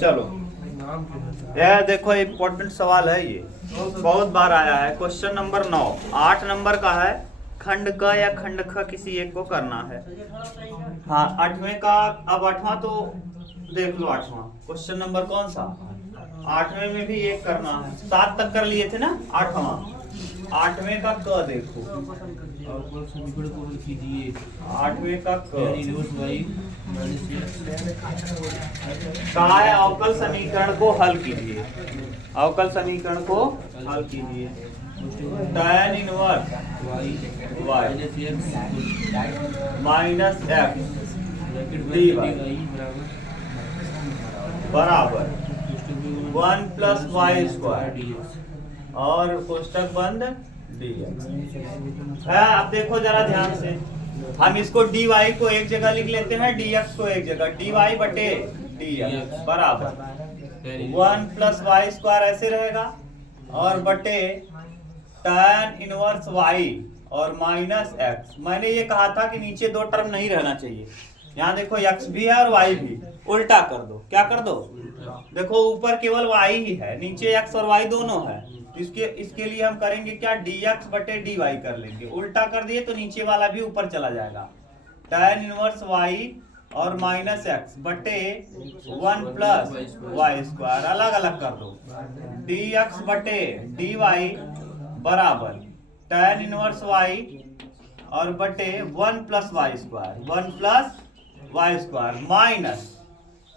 चलो यह देखो इम्पोर्टेंट सवाल है, ये बहुत बार आया है। क्वेश्चन नंबर 9 8 नंबर का है। खंड क या खंड ख किसी एक को करना है। हाँ, 8वें का। अब 8वां तो देख लो। 8वां क्वेश्चन नंबर कौन सा? 8वें में भी एक करना है। 7 तक कर लिए थे ना। 8वें का क देखो। 8वें का कहा है अवकल समीकरण को हल कीजिए। अवकल समीकरण को हल कीजिए। tan inverse y minus x dy बराबर 1 प्लस वाई स्क्वायर और कोष्टक बंद dx है। अब देखो जरा ध्यान से, हम इसको dy को एक जगह लिख लेते हैं, dx को एक जगह। dy बटे dx बराबर 1 प्लस वाई स्क्वायर ऐसे रहेगा और बटे tan इनवर्स y और माइनस x। मैंने ये कहा था कि नीचे दो टर्म नहीं रहना चाहिए। यहाँ देखो x भी है और y भी। उल्टा कर दो। क्या कर दो? देखो ऊपर केवल y ही है, नीचे x और y दोनों है। इसके लिए हम करेंगे क्या? dx बटे dy कर लेंगे। उल्टा कर दिए तो नीचे वाला भी ऊपर चला जाएगा। tan इनवर्स y और माइनस x बटे 1 प्लस वाई स्क्वायर अलग अलग कर दो। dx बटे dy बराबर tan इनवर्स y और बटे 1 plus y square 1 plus y square minus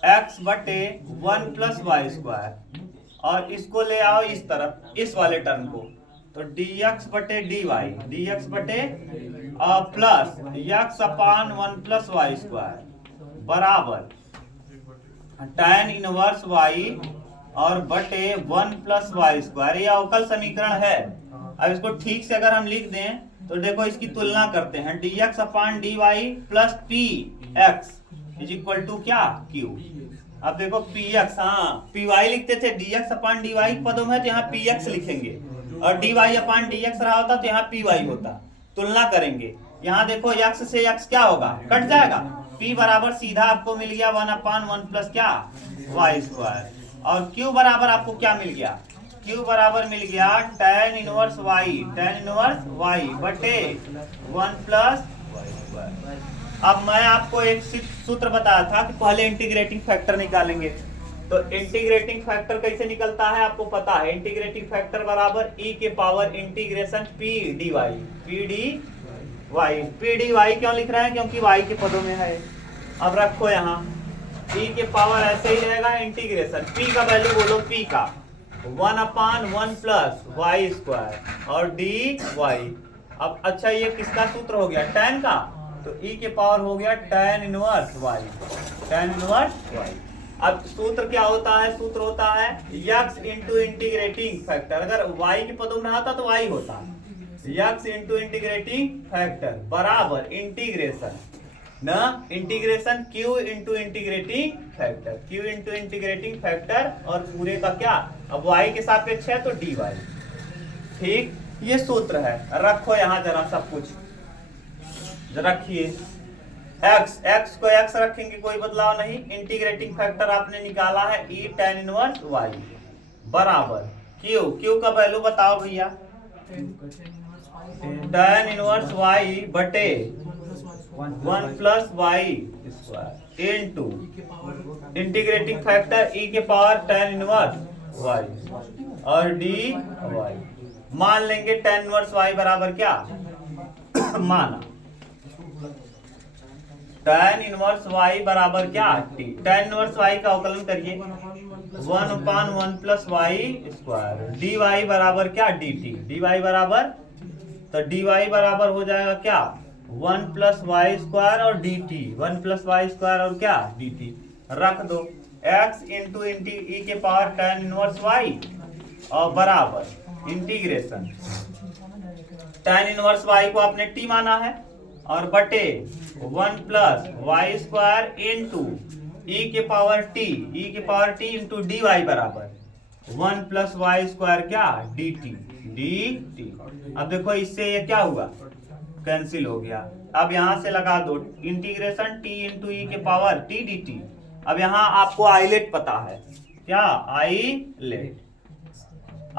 x बटे 1 प्लस वाई स्क्वायर और इसको ले आओ इस तरफ, इस वाले टर्म को। तो dx बटे dx बटे प्लस x अपान 1 प्लस वाई स्क्वायर बराबर tan इनवर्स y और बटे 1 प्लस वाई स्क्वायर। ये अवकल समीकरण है। अब इसको ठीक से अगर हम लिख दें तो देखो इसकी तुलना करते हैं। dx upon dy plus p x is equal to क्या? q। अब देखो px, हाँ py लिखते थे, dx अपान dy पदों में तो यहाँ px लिखेंगे और dy अपान dx रहा होता तो यहाँ py होता। तुलना करेंगे। यहाँ देखो x से x क्या होगा? कट जाएगा। p बराबर सीधा आपको मिल गया 1 अपान 1 प्लस क्या? Y square. और q बराबर आपको क्या मिल गया? q बराबर मिल गया tan इनवर्स y बटे 1 प्लस वाई स्क्वायर। अब मैं आपको एक सूत्र बताया था कि पहले इंटीग्रेटिंग फैक्टर निकालेंगे। तो इंटीग्रेटिंग फैक्टर कैसे निकलता है आपको पता है। इंटीग्रेटिंग फैक्टर बराबर e के पावर इंटीग्रेशन p dy क्यों लिख रहे हैं? क्योंकि y के पदों में है। अब रखो यहाँ e के पावर ऐसे ही रहेगा इंटीग्रेशन p का वैल्यू बोलो, p का 1 अपान 1 प्लस वाई स्क्वायर और dy। अब अच्छा ये किसका सूत्र हो गया? tan का। तो e के पावर हो गया tan इनवर्स y। अब सूत्र क्या होता है? सूत्र होता है x इंटू इंटीग्रेटिंग फैक्टर। अगर y के पदों में आता तो y होता। x इंटू इंटीग्रेटिंग फैक्टर बराबर integration integration q into integrating factor और पूरे का क्या? अब y के सापेक्ष है तो dy। ठीक, ये सूत्र है। रखो यहाँ जरा सब कुछ रखिए। x को x रखेंगे, कोई बदलाव नहीं। इंटीग्रेटिंग फैक्टर आपने निकाला है e tan इनवर्स y बराबर q का वैल्यू बताओ भैया। tan इनवर्स y बटे 1 plus y square into integrating factor e के पावर tan इनवर्स y और dy। मान लेंगे tan इनवर्स y बराबर क्या? माना tan इनवर्स y बराबर क्या? t। tan इनवर्स y का अवकलन करिए 1 upon 1 plus y square. dy बराबर क्या? dt। बराबर तो dy बराबर हो जाएगा क्या? 1 प्लस वाई स्क्वायर और dt। 1 प्लस वाई स्क्वायर और क्या? dt। रख दो x इंटू e के पावर tan इनवर्स y और बराबर इंटीग्रेशन tan इनवर्स y को आपने t माना है और बटे 1 plus y square into e के पावर t इंटू dy बराबर 1 प्लस वाई स्क्वायर क्या? dt। अब देखो इससे ये क्या हुआ? कैंसिल हो गया। अब यहां से लगा दो इंटीग्रेशन t इंटू e के पावर t dt अब यहाँ आपको आइलेट पता है क्या, आइलेट,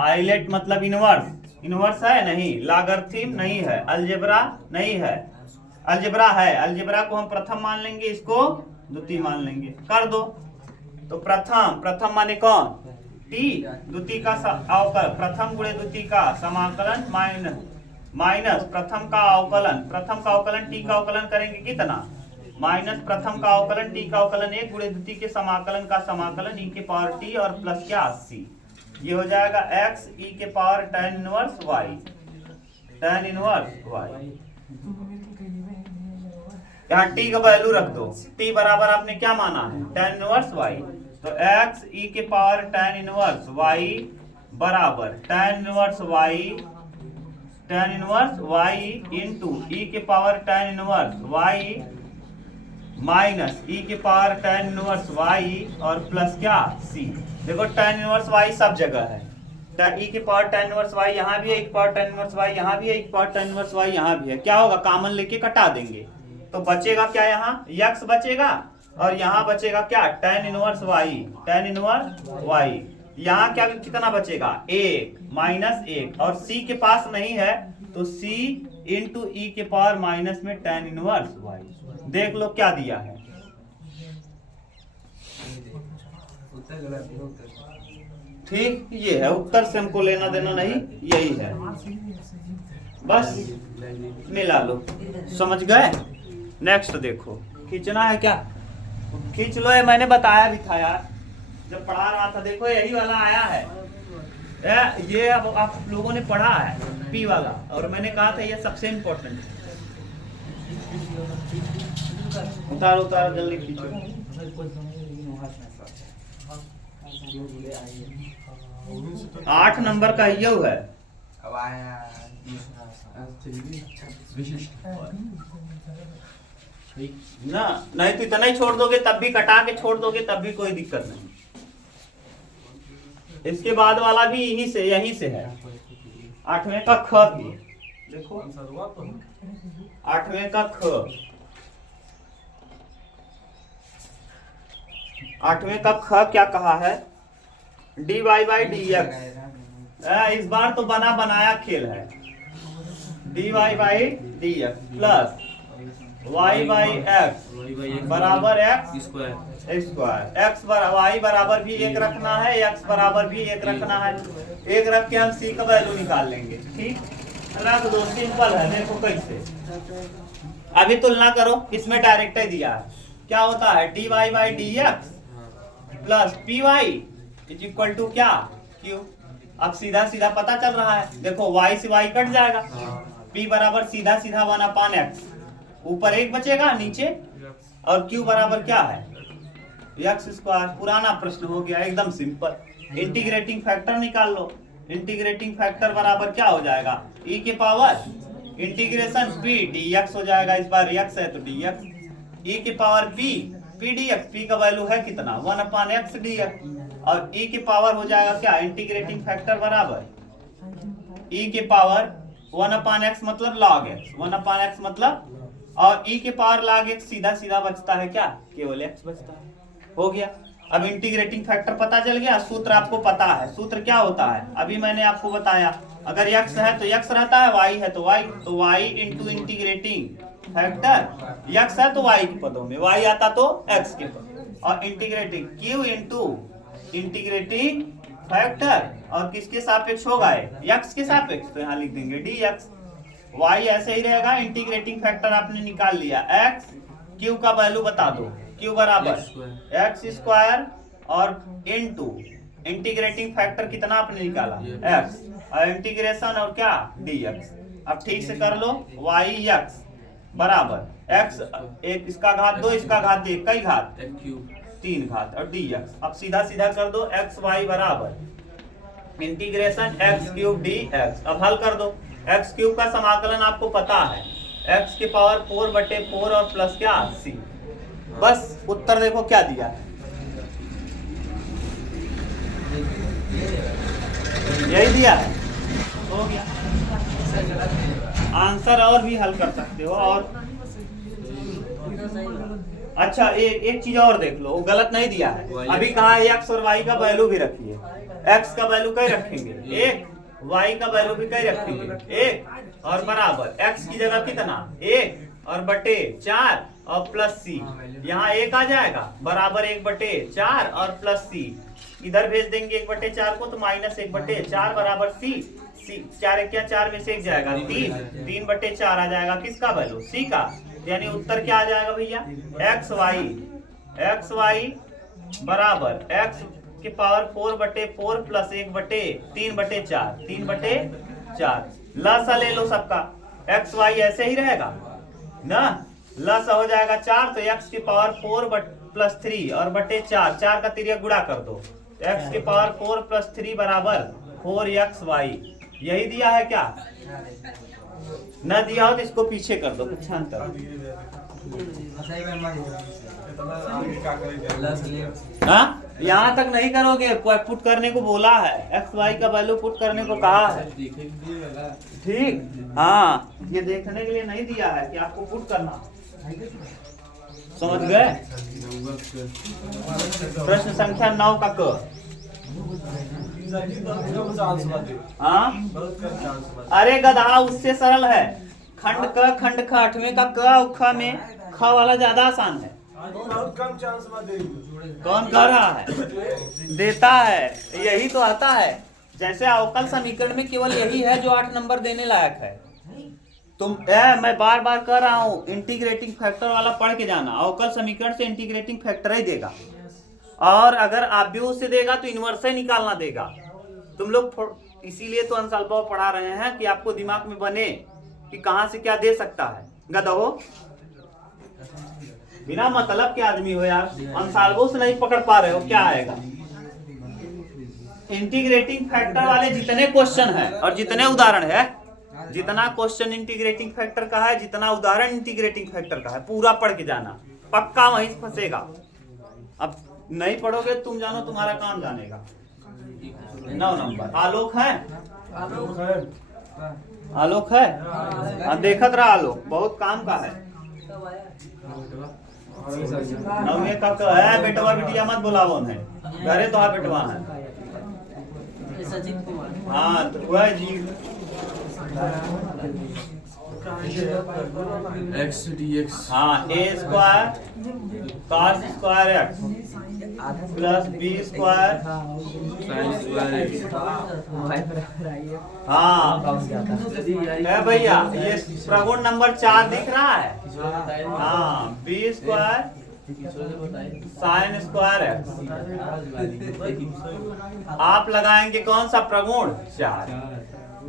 आइलेट मतलब इनवर्स, इनवर्स है नहीं, लॉगरिथम नहीं है, अलजेब्रा नहीं है, अलजेब्रा है, अलजेब्रा को हम प्रथम मान लेंगे, इसको द्वितीय मान लेंगे, कर दो। तो प्रथम, प्रथम माने कौन, टी, द्वितीय का अवकलन, प्रथम गुणे द्वितीय का समाकलन माइनस प्रथम का अवकलन, प्रथम का अवकलन टी का अवकलन करेंगे कितना, माइनस प्रथम का अवकलन टी का अवकलन 1 गुणे द्वितीय के समाकलन का समाकलन e के पावर t और प्लस क्या c, ये हो जाएगा x e के power tan inverse y, tan inverse y। यहाँ t का वैल्यू रख दो, t बराबर आपने क्या माना है, tan इनवर्स y, तो x e के पावर tan इनवर्स y बराबर tan inverse y, tan inverse y into e के power tan inverse y minus e के पावर tan इनवर्स y और प्लस क्या c। देखो tan इनवर्स y सब जगह है, e के पावर tan इनवर्स y यहाँ भी है, e के पावर tan इनवर्स y यहाँ भी है, e के पावर tan इनवर्स y यहाँ भी है। क्या होगा, कॉमन लेके कटा देंगे तो बचेगा क्या, यहाँ x बचेगा और यहाँ बचेगा क्या, tan inverse y, tan inverse y, यहाँ क्या कितना बचेगा 1 माइनस 1 और c के पास नहीं है तो c इंटू e के पावर माइनस में tan इनवर्स y। देख लो क्या दिया है, ठीक, ये है उत्तर से हमको लेना देना नहीं, यही है, बस मिला लो, समझ गए। नेक्स्ट देखो, खींचना है क्या, खींच लो, ये मैंने बताया भी था यार जब पढ़ा रहा था, देखो यही वाला आया है, ये अब आप लोगों ने पढ़ा है पी वाला, और मैंने कहा था ये सबसे इम्पोर्टेंट है। उतारो उतारो जल्दी खींचो। 8 नंबर का ये है, ना नहीं तो इतना ही छोड़ दोगे तब भी, कटा के छोड़ दोगे तब भी कोई दिक्कत नहीं। इसके बाद वाला भी यहीं से है, 8वें का ख भी देखो, 8वें का ख, 8वें का ख क्या कहा है, dy बाई डी एक्स, इस बार तो बना बनाया खेल है, dy by d x plus y by x बराबर एक्स स्क्वायर, एक्स y बराबर भी 1 रखना है, x बराबर भी 1 रखना है, 1 रख के हम c का वैल्यू निकाल लेंगे, ठीक, रख दो, सिंपल है। देखो कैसे, अभी तुलना करो, इसमें डायरेक्ट ही दिया है, क्या होता है dy by d x plus p y is equal to क्या q। अब सीधा सीधा पता चल रहा है, देखो y से y कट जाएगा, p बराबर सीधा सीधा 1/x, ऊपर 1 बचेगा नीचे, और q बराबर क्या है x स्क्वायर। पुराना प्रश्न हो गया, एकदम सिंपल। इंटीग्रेटिंग फैक्टर निकाल लो, इंटीग्रेटिंग फैक्टर बराबर क्या हो जाएगा, e के पावर इंटीग्रेशन p dx हो जाएगा, इस बार x है तो dx, e के पावर p dx, p का वैल्यू है कितना 1/x dx, और e के पावर हो जाएगा क्या, इंटीग्रेटिंग फैक्टर बराबर e के पावर 1/x मतलब log x, 1/x मतलब, और e के पावर log x सीधा सीधा बचता है क्या, केवल x बचता है, हो गया। अब इंटीग्रेटिंग फैक्टर पता चल गया, सूत्र आपको पता है, सूत्र क्या होता है अभी मैंने आपको बताया, अगर x है तो x रहता है, y है तो y, तो y into integrating factor, x है तो y के पदों में, y आता तो x के पदों, और integrating q into integrating factor, और किसके सापेक्ष होगा x के सापेक्ष, तो यहाँ लिख देंगे dx, y ऐसे ही रहेगा, इंटीग्रेटिंग फैक्टर आपने निकाल लिया, x q का वैल्यू बता दो, q बराबर x स्क्वायर और इंटू इंटीग्रेटिंग फैक्टर कितना आपने निकाला x, और इंटीग्रेशन और क्या dx। अब ठीक से कर लो, y(x) बराबर x, एक इसका घात 2, इसका घात 1, कई घात 3 घात, और dx। अब सीधा सीधा कर दो, x y बराबर इंटीग्रेशन x क्यूब dx। अब हल कर दो, x क्यूब का समाकलन आपको पता है, x के पावर 4/4 और प्लस क्या c। बस उत्तर देखो क्या दिया है, यही दिया है, हो गया आंसर। और भी हल कर सकते हो, और अच्छा एक चीज और देख लो, वो गलत नहीं दिया है। अभी कहा है एक्स और वाई का वैल्यू भी रखिए। एक्स का वैल्यू कहीं रखेंगे एक, वाई का वैल्यू भी कहीं रखेंगे एक, और बराबर एक्स की जगह कितना एक और बटे 4 और प्लस सी, यहाँ एक आ जाएगा बराबर 1/4 और प्लस सी, इधर भेज देंगे 1/4 को तो -1/4 बराबर सी। सी 4 क्या 4 में से एक जाएगा 3/4 आ जाएगा किसका वैल्यू सी का। यानी उत्तर क्या आ जाएगा भैया एक्स वाई बराबर एक्स की पावर 4/4 प्लस 1/3/4 लसा ले लो सबका, एक्स वाई ऐसे ही रहेगा ना, लसा हो जाएगा 4 तो एक्स की पावर 4 प्लस 3 और बटे 4 का तिरिया गुणा कर दो, एक्स की पावर 4 प्लस 3 बराबर 4xy। यही दिया है क्या, न दिया हो तो इसको पीछे कर दो कुछ अंतर। हाँ यहाँ तक नहीं करोगे, पुट करने को बोला है, एक्स वाई का वैल्यू पुट करने को कहा है, ठीक। हाँ ये देखने के लिए नहीं दिया है कि आपको पुट करना, समझ गए। प्रश्न संख्या 9 का क। हाँ अरे गधा उससे सरल है, खंड ख 8वें का क ख में ख वाला ज्यादा आसान है। कौन कह रहा है, देता है, यही तो आता है। जैसे अवकल समीकरण में केवल यही है जो 8 नंबर देने लायक है। तुम मैं बार बार कह रहा हूँ इंटीग्रेटिंग फैक्टर वाला पढ़ के जाना, अवकल समीकरण से इंटीग्रेटिंग फैक्टर ही देगा, और अगर आव्यूह से देगा तो इनवर्स ही निकालना देगा। तुम लोग इसीलिए तो अंशाल्पा पढ़ा रहे हैं कि आपको दिमाग में बने कि कहां से क्या दे सकता है। गधो बिना मतलब के आदमी हो यार, अंशाल्पों से नहीं पकड़ पा रहे हो, क्या आएगा। इंटीग्रेटिंग फैक्टर वाले जितने क्वेश्चन है और जितने उदाहरण है, जितना क्वेश्चन इंटीग्रेटिंग फैक्टर का है, जितना उदाहरण इंटीग्रेटिंग फैक्टर का है, पूरा पढ़ के जाना, पक्का वहीं फंसेगा। अब नहीं पढ़ोगे तुम जानो, तुम्हारा काम जानेगा। 9 नंबर आलोक है, आलोक है, हाँ देखत रहा आलोक, बहुत काम का है। 9वें का है, बेटवा बिटिया मत बुलावो है, घरे तो बेटवा है। हाँ तो वह जी x dx, हाँ a square cos square x plus b square sin square x। हाँ है भैया, ये प्रगुण नंबर 4 दिख रहा है। हाँ b square sin square x, आप लगाएंगे कौन सा प्रगुण 4,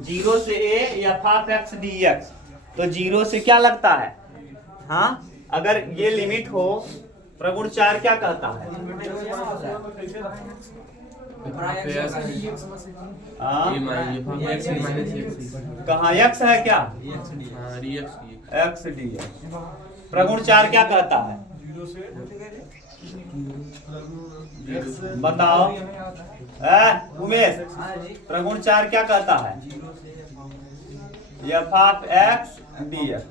0 से a या f(x) dx, तो 0 से क्या लगता है। हाँ अगर ये लिमिट हो, प्रगुण 4 क्या कहता है, कहाँ x है क्या, x dx। प्रगुण 4 क्या कहता है, बताओ उमेश, प्रगुण 4 क्या कहता है, f(x) dx।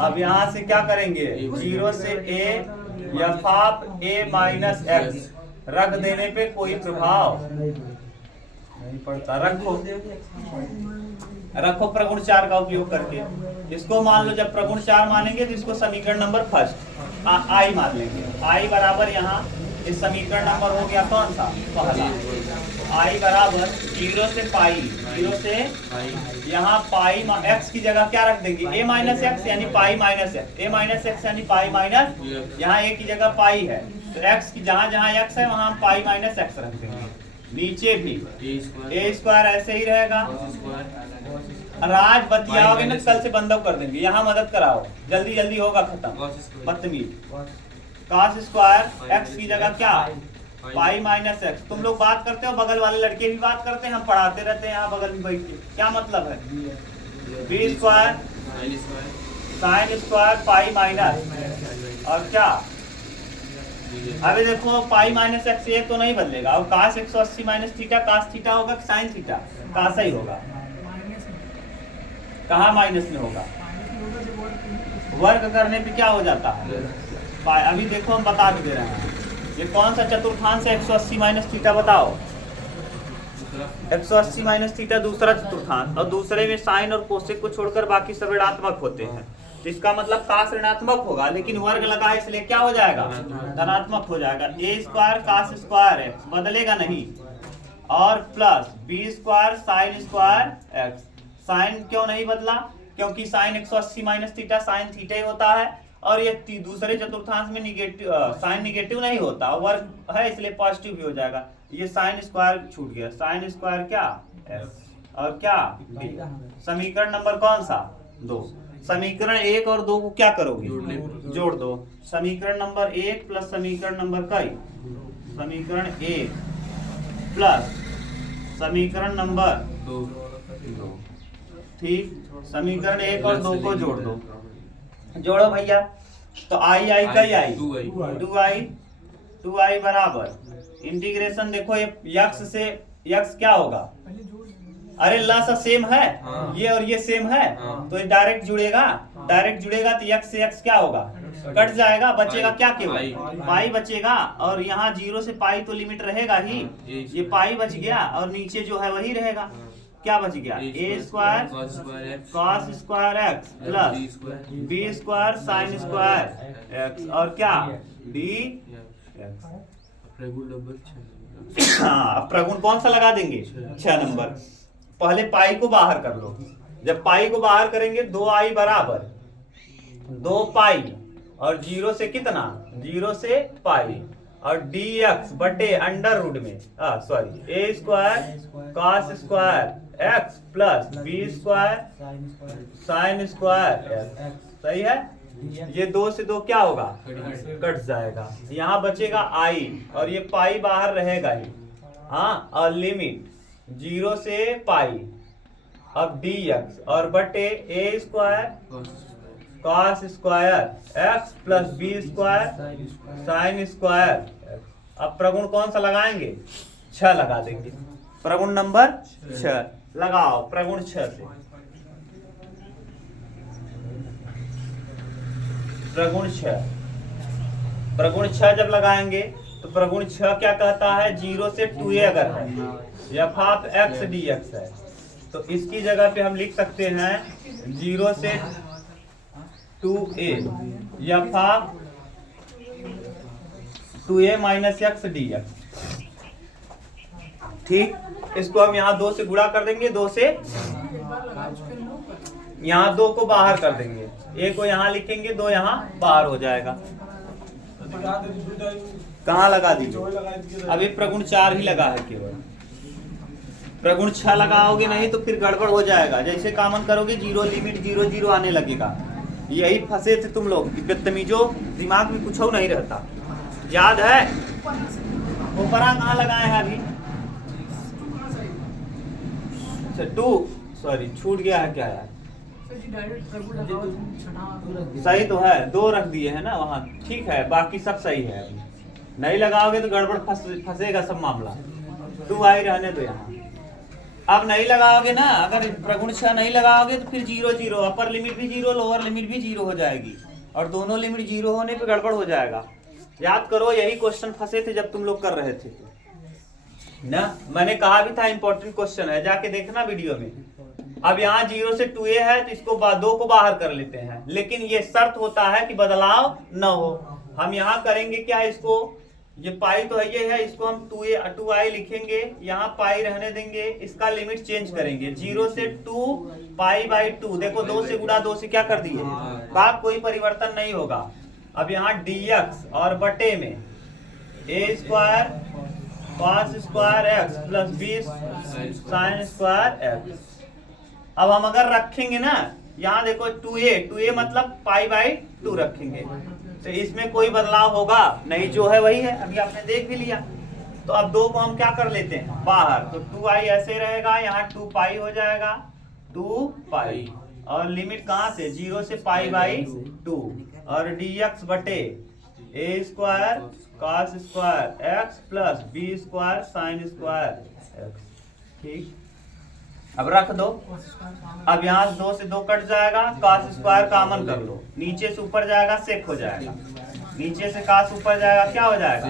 अब यहाँ से क्या करेंगे, 0 से a f(a-x) रख देने पे कोई प्रभाव नहीं पड़ता। रखो प्रगुण 4 का उपयोग करके। इसको मान लो, जब प्रगुण 4 मानेंगे तो इसको समीकरण नंबर फर्स्ट आई मान लेंगे। आई बराबर यहाँ इस समीकरण नंबर हो गया कौन सा, पहला। आई बराबर 0 से पाई, 0 से यहाँ पाई x की जगह क्या रख देंगे, a-x यानी पाई माइनस x, a-x यानी पाई माइनस, यहाँ a की जगह पाई है तो x की जहाँ जहाँ x है वहाँ हम पाई माइनस x रख देंगे। नीचे भी a स्क्वायर ऐसे ही रहेगा। राज बतियाओगे ना कल से बंद कर देंगे, यहाँ मदद कराओ, जल्दी जल्दी होगा खत्म, बदतमीज। cos स्क्वायर x की जगह क्या, पाई माइनस x। तुम लोग बात करते हो, बगल वाले लड़के भी बात करते हैं, हम पढ़ाते रहते हैं यहाँ बगल में बैठ के, क्या मतलब है। b square sine square pi minus, और क्या, अभी देखो पाई माइनस x ये तो नहीं बदलेगा। और cos 180 minus theta cos theta होगा कि साइन थीटा, कासा ही होगा। कहाँ माइनस में होगा, वर्ग करने पे क्या हो जाता है, पाई, अभी देखो हम बता भी दे रहे हैं। ये कौन सा चतुर्थांश है 180 माइनस थीटा, बताओ। 180 माइनस थीटा दूसरा चतुर्थांश, और दूसरे में साइन और कोसेक को छोड़कर बाकी सब ऋणात्मक होते हैं। तो इसका मतलब काश ऋणात्मक होगा, लेकिन वर्ग लगा है इसलिए क्या हो जाएगा, धनात्मक हो जाएगा। A square cos square X बदलेगा नहीं, और plus B square sine square X. Sine क्यों नहीं बदला, क्योंकि sine 180 minus theta sine theta ही होता है, और ये दूसरे चतुर्थांश में निगेटिव साइन निगेटिव नहीं होता, वर्ग है इसलिए पॉजिटिव भी हो जाएगा। ये साइन स्क्वायर छूट गया, साइन स्क्वायर क्या एक्स और क्या बी। समीकरण नंबर कौन सा, 2। समीकरण 1 और 2 को क्या करोगे, जोड़ दो। समीकरण नंबर 1 प्लस समीकरण नंबर कई, समीकरण 1 प्लस समीकरण नंबर 2। ठीक, समीकरण 1 और 2 को जोड़ दो, जोड़ो भैया। तो आई आई कई आई 2 आई बराबर इंटीग्रेशन, देखो ये यक्स से यक्स क्या होगा, अरे ला सा सेम है, ये और ये सेम है, तो ये डायरेक्ट जुड़ेगा, डायरेक्ट जुड़ेगा तो यक्स से यक्स क्या होगा, कट जाएगा, बचेगा क्या, केवल पाई बचेगा। और यहाँ 0 से पाई तो लिमिट रहेगा ही, ये पाई बच गया, और नीचे जो है वही रहेगा। क्या बच गया, A square cos square X plus B square sine square X, और क्या डी एक्स। हाँ, प्रगुण कौन सा लगा देंगे, 6 नंबर। पहले पाई को बाहर कर लो, जब पाई को बाहर करेंगे 2i बराबर 2 पाई, और 0 से कितना, 0 से पाई, और dx बटे अंडर रूट में sorry A square cos square X plus B square sine square X. सही है, ये 2 से 2 क्या होगा, कट जाएगा, यहाँ बचेगा i, और ये पाई बाहर रहेगा ही। हाँ, और लिमिट 0 से पाई, अब dx और बटे A square cos square X plus B square sine square X. अब प्रगुण कौन सा लगाएंगे, 6 लगा देंगे, प्रगुण नंबर 6 लगाओ। प्रगुण 6 से प्रगुण 6, प्रगुण 6 जब लगाएंगे तो प्रगुण 6 क्या कहता है, 0 से 2a अगर है, F of x D x है, तो इसकी जगह पे हम लिख सकते हैं 0 से 2a F of 2a minus x D x. ठीक, इसको हम यहाँ 2 से गुणा कर देंगे, 2 से यहाँ 2 को बाहर कर देंगे, a को यहाँ लिखेंगे, 2 यहाँ बाहर हो जाएगा। कहाँ लगा दीजिए, अभी प्रगुण 4 ही लगा है केवल, प्रगुण 6 लगाओगे नहीं तो फिर गड़बड़ हो जाएगा। जैसे कॉमन करोगे 0 लिमिट 0 0 आने लगेगा, यही फंसे थे तुम लोग, बदतमीजों, दिमाग में कुछ नहीं रहता। याद है ऊपरा कहाँ लगाए हैं अभी, 2 सॉरी छूट गया है क्या यार, सही तो है, 2 रख दिए है ना वहाँ, ठीक है, बाकी सब सही है। अभी नहीं लगाओगे तो गड़बड़ फंसेगा सब मामला, 2i रहने दो यहाँ। अब नहीं लगाओगे ना, अगर प्रगुण 6 नहीं लगाओगे तो फिर 0 0, अपर लिमिट भी 0 लोअर लिमिट भी 0 हो जाएगी, और दोनों लिमिट 0 होने पे गड़बड़ हो जाएगा। याद करो, यही क्वेश्चन फंसे थे जब तुम लोग कर रहे थे ना, मैंने कहा भी था इंपॉर्टेंट क्वेश्चन है, जाके देखना वीडियो में। अब यहाँ 0 से 2a है तो इसको 2 को बाहर कर लेते हैं, लेकिन ये शर्त होता है कि बदलाव न हो। हम यहाँ करेंगे क्या, इसको ये पाई तो है ये है, इसको हम 2i लिखेंगे, यहाँ पाई रहने देंगे, इसका लिमिट चेंज करेंगे 0 से 2 पाई बाई 2। देखो 2 से गुणा 2 से क्या कर दिए, बात कोई परिवर्तन नहीं होगा। अब यहाँ dx और बटे में A square cos square X plus B sine square X. अब हम अगर रखेंगे ना, यहाँ देखो 2a मतलब पाई बाई 2 रखेंगे, तो इसमें कोई बदलाव होगा नहीं, जो है वही है, अभी आपने देख भी लिया। तो अब 2 को हम क्या कर लेते हैं बाहर, तो 2i ऐसे रहेगा, यहाँ 2 पाई हो जाएगा, 2 पाई, और लिमिट कहाँ से 0 से पाई बाई 2, और dx बटे A square cos square X plus B square sine square X. ठीक, अब रख दो। अब यहाँ 2 से 2 कट जाएगा, cos स्क्वायर कॉमन कर लो, नीचे से ऊपर जाएगा सेक हो जाएगा, नीचे से cos ऊपर जाएगा क्या हो जाएगा,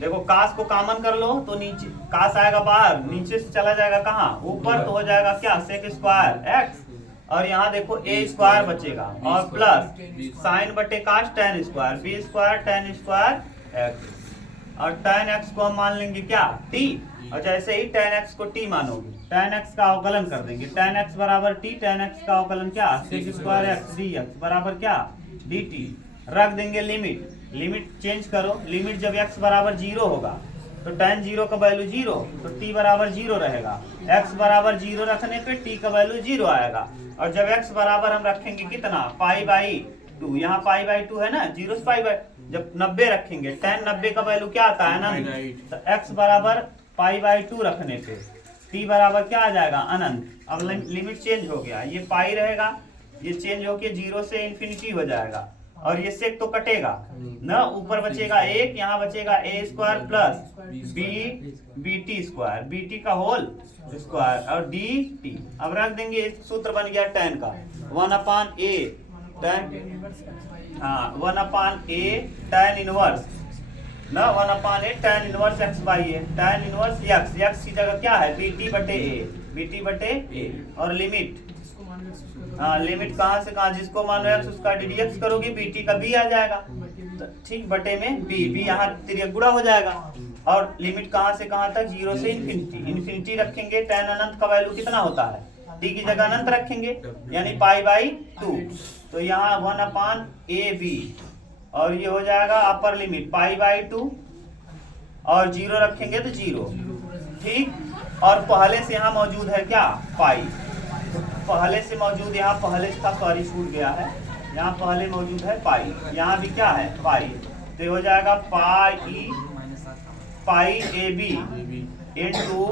देखो cos को कॉमन कर लो तो नीचे cos आएगा बाहर, नीचे से चला जाएगा कहाँ ऊपर, तो हो जाएगा क्या सेक स्क्वायर x, और यहाँ देखो a स्क्वायर बचेगा और प्लस साइन बटे cos tan square b square tan square x, और tan x को हम मान लेंगे क्या t, और जैसे ही tan x को t मानोगे tan x का अवकलन कर देंगे, tan x बराबर t, tan x का अवकलन क्या sec स्क्वायर x dx बराबर क्या dt, रख देंगे लिमिट, लिमिट चेंज करो, लिमिट जब x बराबर 0 होगा तो tan 0 का वैल्यू 0, तो t बराबर 0 रहेगा, x बराबर 0 रखने पे t का वैल्यू 0 आएगा, और जब x बराबर हम रखेंगे कितना पाई बाई 2, यहाँ पाई बाई 2 है ना, 0 से पाई बाई, जब 90 रखेंगे tan 90 का वैल्यू क्या आता है अनंत, तो x बराबर पाई बाई 2 रखने पे t बराबर क्या आ जाएगा अनंत। अब लिमिट चेंज हो गया, ये पाई रहेगा, ये चेंज होके 0 से इन्फिनिटी हो जाएगा, और ये सेक तो कटेगा ना, ऊपर बचेगा 1, यहाँ बचेगा a square plus b bt square, bt का होल स्क्वायर और dt। अब रख देंगे, सूत्र बन गया tan का 1/a tan, हाँ 1/a tan इनवर्स ना, 1/a tan inverse x by A, tan inverse x की जगह क्या है bt बटे a, और लिमिट, हाँ लिमिट कहाँ से कहाँ, जिसको मान लो x उसका ddx करोगे bt का b आ जाएगा, तो ठीक बटे में b यहाँ तिर्यक गुणा हो जाएगा, और लिमिट कहाँ से कहाँ तक 0 से इन्फिनिटी रखेंगे, tan अनंत का वैल्यू कितना होता है, t की जगह अनंत रखेंगे यानी पाई बाई 2, तो यहाँ 1/ab, और ये हो जाएगा अपर लिमिट पाई बाई 2, और 0 रखेंगे तो 0, ठीक, और पहले से यहाँ मौजूद है क्या पाई, तो पहले से मौजूद, यहाँ पहले से था सॉरी छूट गया है, यहाँ पहले मौजूद है पाई, यहाँ भी क्या है पाई, तो ये हो जाएगा पाई ए बी इंटू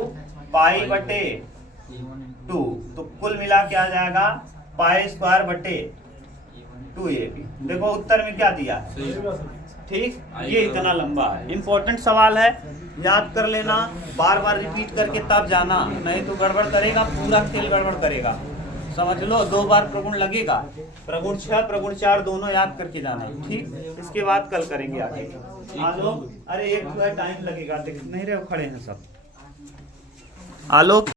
पाई बटे 2, तो कुल मिला के आ जाएगा पाई स्क्वायर बटे 2ab। देखो उत्तर में क्या दिया है, ठीक, ये इतना लंबा है, इम्पोर्टेंट सवाल है, याद कर लेना, बार बार रिपीट करके तब जाना, नहीं तो गड़बड़ करेगा, पूरा खेल गड़बड़ करेगा, समझ लो, 2 बार प्रगुण लगेगा, प्रगुण 6 प्रगुण 4 दोनों याद करके जाना है, ठीक, इसके बाद कल करेंगे आगे। आलोक, अरे एक टाइम लगेगा, नहीं रहे खड़े हैं सब, आलोक।